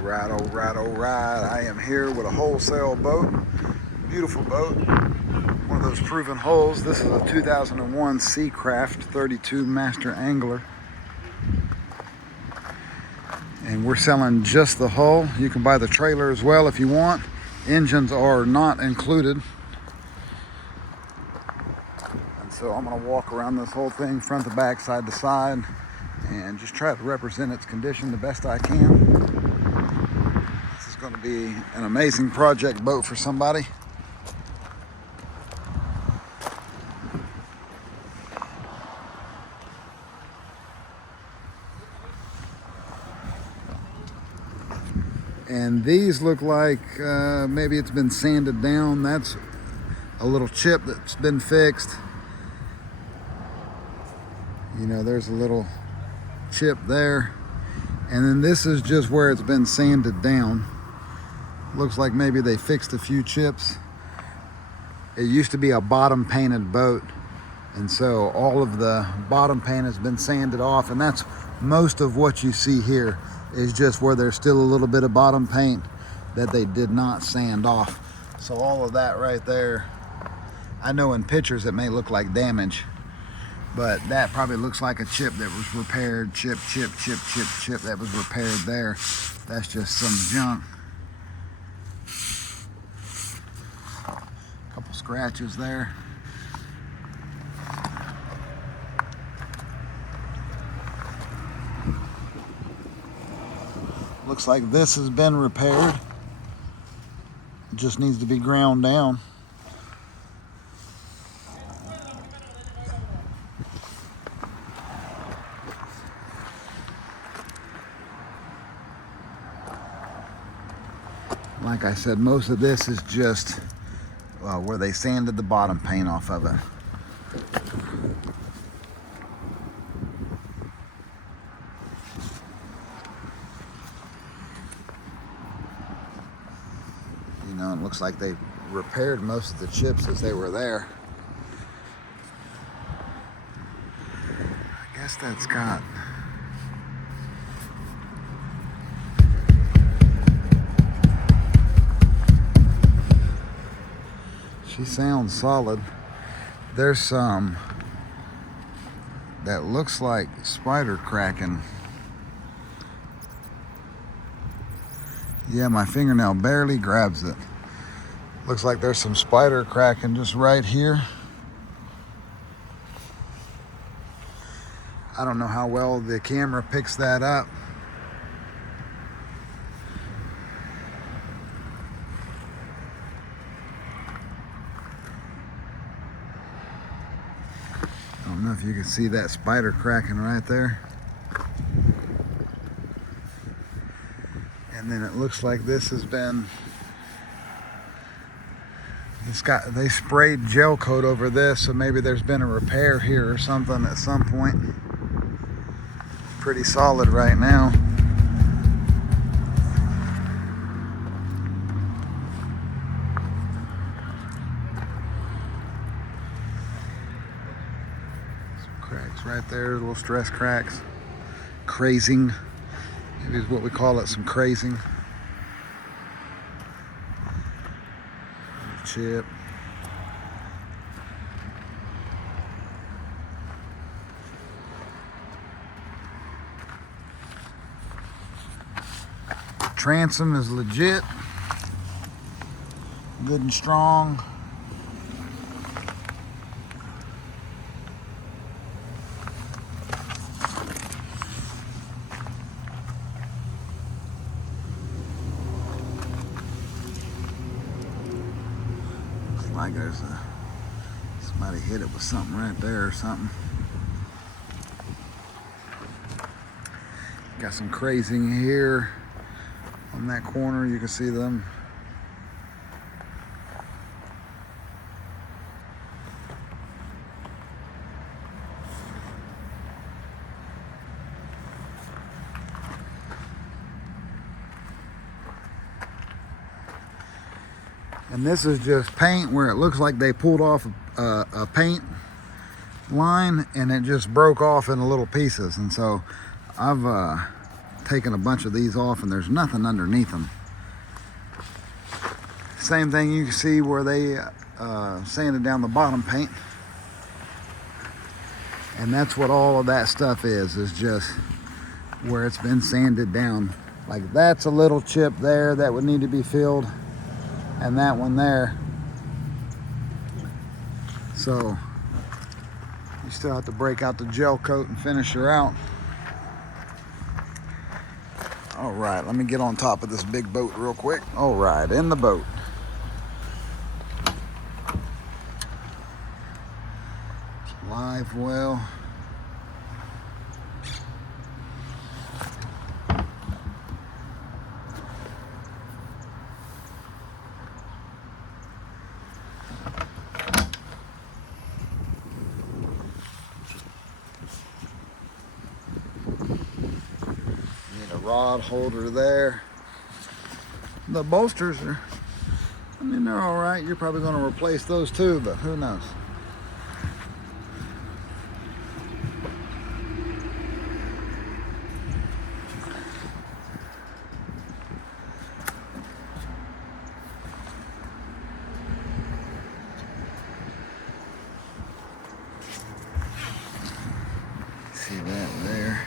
Alright, alright, alright. I am here with a wholesale boat. Beautiful boat. One of those proven hulls. This is a 2001 SeaCraft 32 Master Angler. And we're selling just the hull. You can buy the trailer as well if you want. Engines are not included. And so I'm going to walk around this whole thing, front to back, side to side, and just try to represent its condition the best I can. This is going to be an amazing project boat for somebody. And these look like maybe it's been sanded down. That's a little chip that's been fixed. You know, there's a little chip there. And then this is just where it's been sanded down. Looks like maybe they fixed a few chips. It used to be a bottom painted boat. And so all of the bottom paint has been sanded off. And that's most of what you see here. Is just where there's still a little bit of bottom paint that they did not sand off. So all of that right there, I know in pictures it may look like damage, but that probably looks like a chip that was repaired. Chip that was repaired there. That's just some junk. A couple scratches there. Looks like this has been repaired. It just needs to be ground down. Like I said, most of this is just where they sanded the bottom paint off of it. You know, it looks like they repaired most of the chips as they were there. I guess that's got... She sounds solid. There's some that looks like spider cracking. Yeah, my fingernail barely grabs it. Looks like there's some spider cracking just right here. I don't know how well the camera picks that up. I don't know if you can see that spider cracking right there. And then it looks like this has been, they sprayed gel coat over this, so maybe there's been a repair here or something at some point. Pretty solid right now. Some cracks right there, little stress cracks. Crazing. Maybe is what we call it, some crazing. Chip. Transom is legit. Good and strong. Like there's somebody hit it with something right there or something. Got some crazing here on that corner. You can see them. And this is just paint where it looks like they pulled off a paint line and it just broke off into little pieces. And so I've taken a bunch of these off and there's nothing underneath them. Same thing you can see where they sanded down the bottom paint. And that's what all of that stuff is just where it's been sanded down. Like that's a little chip there that would need to be filled, and that one there. So you still have to break out the gel coat and finish her out. All right, let me get on top of this big boat real quick. All right, in the boat. Live well. Rod holder there. The bolsters are, I mean, they're all right. You're probably going to replace those too, but who knows? See that there?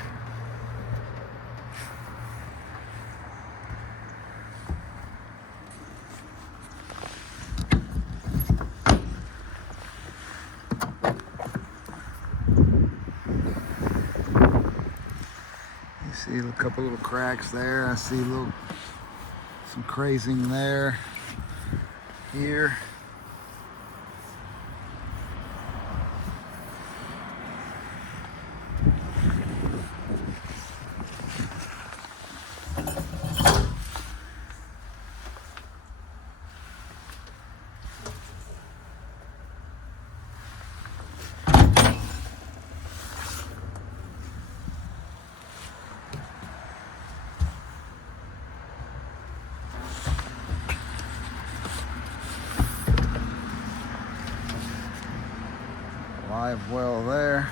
See a couple little cracks there. I see some crazing there, here. Live well there.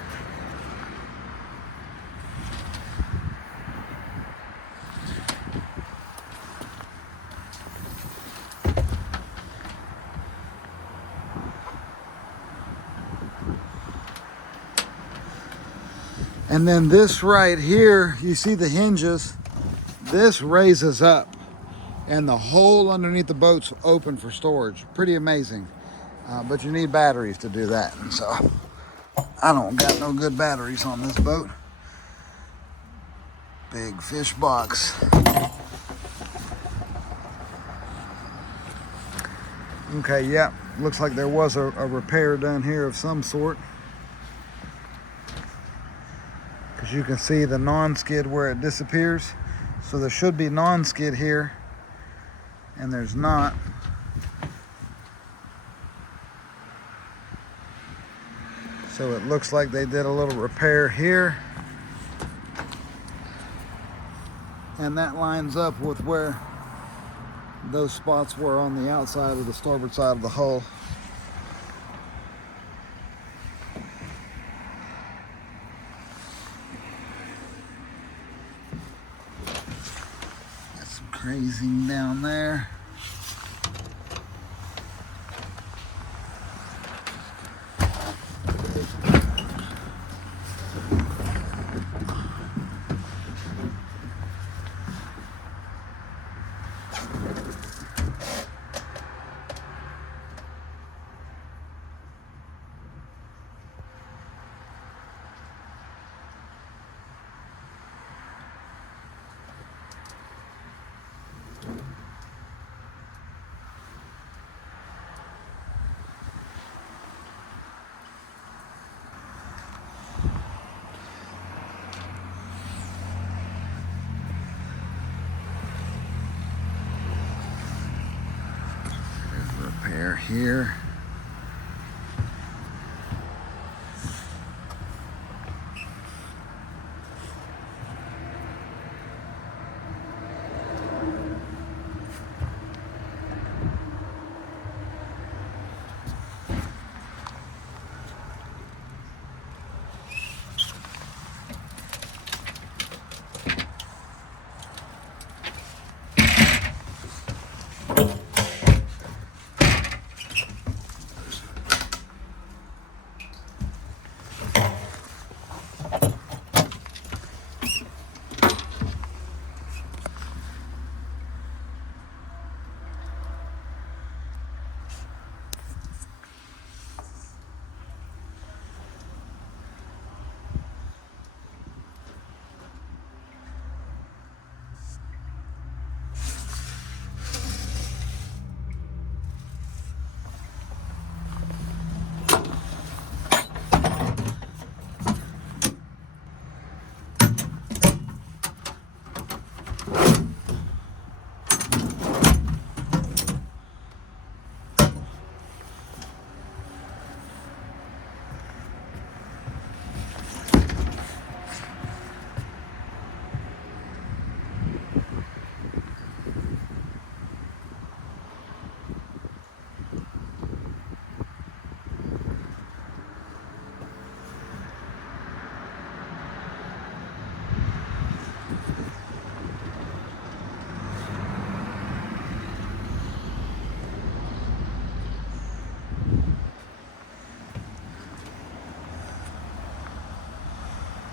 And then this right here, you see the hinges, this raises up and the hole underneath the boat's open for storage. Pretty amazing. But you need batteries to do that. And so I don't got no good batteries on this boat. Big fish box. Okay, yeah, looks like there was a repair done here of some sort. Because you can see the non-skid where it disappears. So there should be non-skid here, and there's not. So it looks like they did a little repair here. And that lines up with where those spots were on the outside of the starboard side of the hull. Got some crazing down there. Repair here.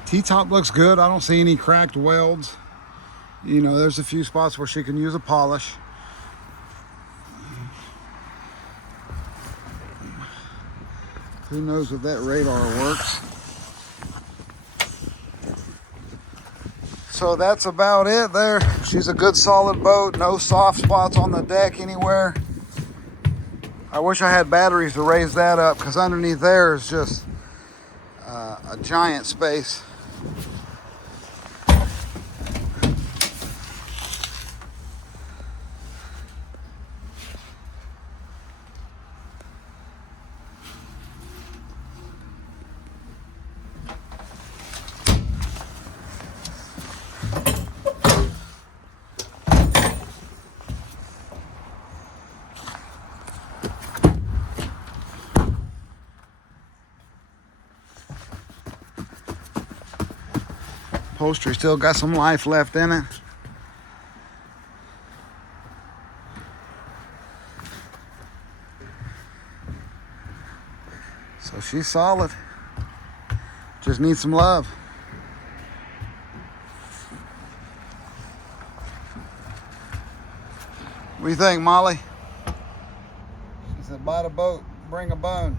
T-top looks good. I don't see any cracked welds. You know, there's a few spots where she can use a polish. Who knows if that radar works. So that's about it there. She's a good solid boat. No soft spots on the deck anywhere. I wish I had batteries to raise that up, because underneath there is just a giant space. Upholstery still got some life left in it. So she's solid. Just needs some love. What do you think, Molly? She said, buy the boat, bring a bone.